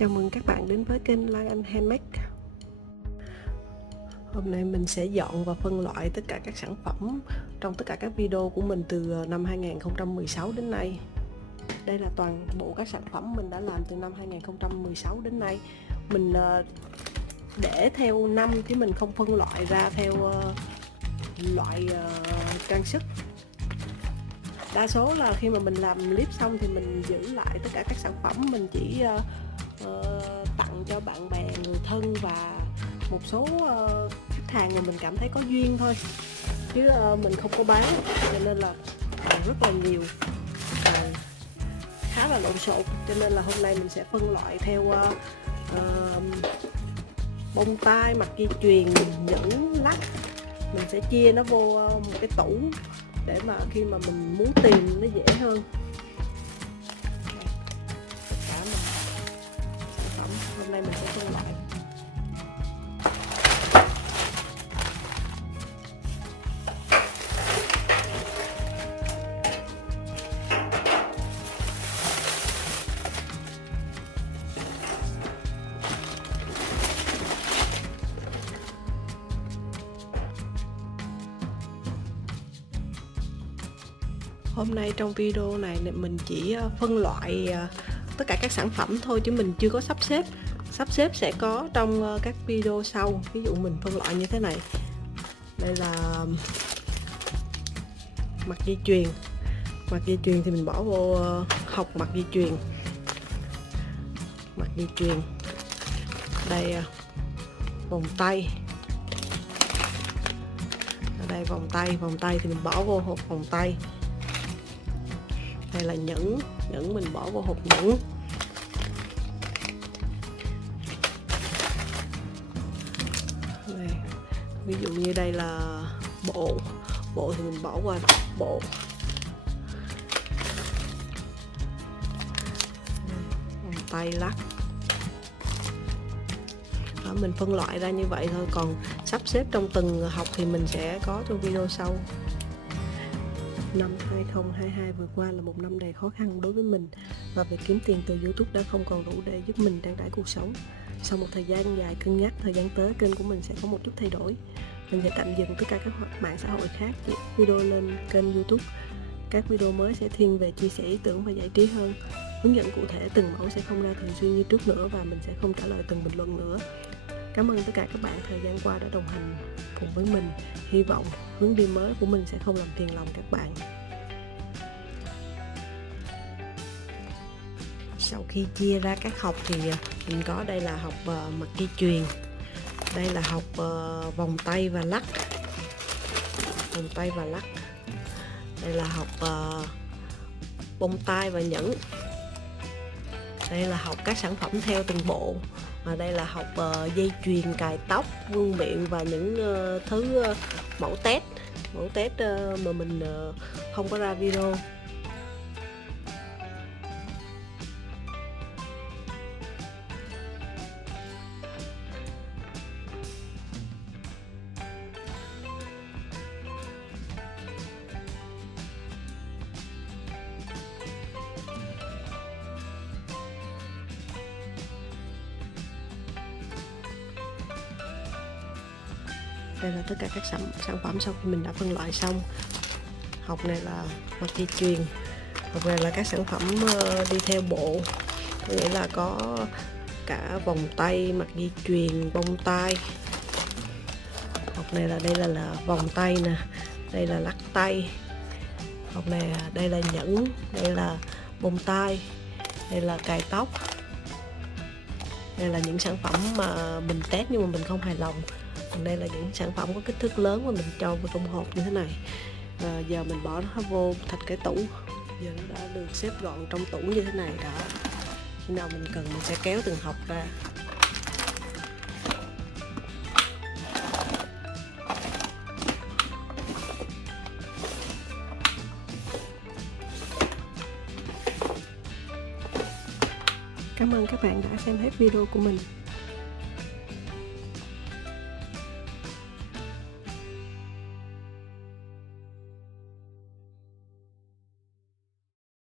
Chào mừng các bạn đến với kênh Lan Anh Handmade. Hôm nay mình sẽ dọn và phân loại tất cả các sản phẩm trong tất cả các video của mình từ năm 2016 đến nay. Đây là toàn bộ các sản phẩm mình đã làm từ năm 2016 đến nay. Mình để theo năm chứ mình không phân loại ra theo loại trang sức. Đa số là khi mà mình làm clip xong thì mình giữ lại tất cả các sản phẩm, mình chỉ tặng cho bạn bè, người thân và một số khách hàng mà mình cảm thấy có duyên thôi, chứ mình không có bán, cho nên là rất là nhiều và khá là lộn xộn. Cho nên là hôm nay mình sẽ phân loại theo bông tai, mặt dây chuyền, nhẫn, lắc. Mình sẽ chia nó vô một cái tủ để mà khi mà mình muốn tìm nó dễ hơn. Tất cả sản phẩm hôm nay mình sẽ phân loại. Hôm nay trong video này mình chỉ phân loại tất cả các sản phẩm thôi, chứ mình chưa có sắp xếp. Sắp xếp sẽ có trong các video sau. Ví dụ mình phân loại như thế này. Đây là mặt dây chuyền. Mặt dây chuyền thì mình bỏ vô hộc mặt dây chuyền. Mặt dây chuyền. Đây vòng tay. Ở đây vòng tay thì mình bỏ vô hộp vòng tay. Đây là nhẫn mình bỏ vô hộp nhẫn. Đây, ví dụ như đây là bộ thì mình bỏ qua bộ. Vòng tay, lắc. Đó, mình phân loại ra như vậy thôi, còn sắp xếp trong từng học thì mình sẽ có trong video sau. Năm 2022 vừa qua là một năm đầy khó khăn đối với mình, và việc kiếm tiền từ YouTube đã không còn đủ để giúp mình trang trải cuộc sống. Sau một thời gian dài cân nhắc, thời gian tới kênh của mình sẽ có một chút thay đổi. Mình sẽ tạm dừng tất cả các mạng xã hội khác, video lên kênh YouTube. Các video mới sẽ thiên về chia sẻ ý tưởng và giải trí hơn. Hướng dẫn cụ thể từng mẫu sẽ không ra thường xuyên như trước nữa, và mình sẽ không trả lời từng bình luận nữa. Cảm ơn tất cả các bạn thời gian qua đã đồng hành cùng với mình. Hy vọng hướng đi mới của mình sẽ không làm phiền lòng các bạn. Sau khi chia ra các hộc thì mình có đây là hộc mặt dây chuyền, đây là hộc vòng tay và lắc, đây là hộc bông tai và nhẫn, đây là hộc các sản phẩm theo từng bộ, và đây là hộc dây chuyền, cài tóc, vương miện và những thứ mẫu test mà mình không có ra video. Đây là tất cả các sản phẩm sau khi mình đã phân loại xong. Hộc này là mặt dây chuyền, hộc này là các sản phẩm đi theo bộ, có nghĩa là có cả vòng tay, mặt dây chuyền, bông tai. Hộc này là đây là vòng tay nè, đây là lắc tay. Hộc này đây là nhẫn, đây là bông tai, đây là cài tóc. Đây là những sản phẩm mà mình test nhưng mà mình không hài lòng. Còn đây là những sản phẩm có kích thước lớn mà mình cho vào trong hộp như thế này. Và giờ mình bỏ nó vô thành cái tủ. Giờ nó đã được xếp gọn trong tủ như thế này đó. Khi nào mình cần mình sẽ kéo từng hộp ra. Cảm ơn các bạn đã xem hết video của mình.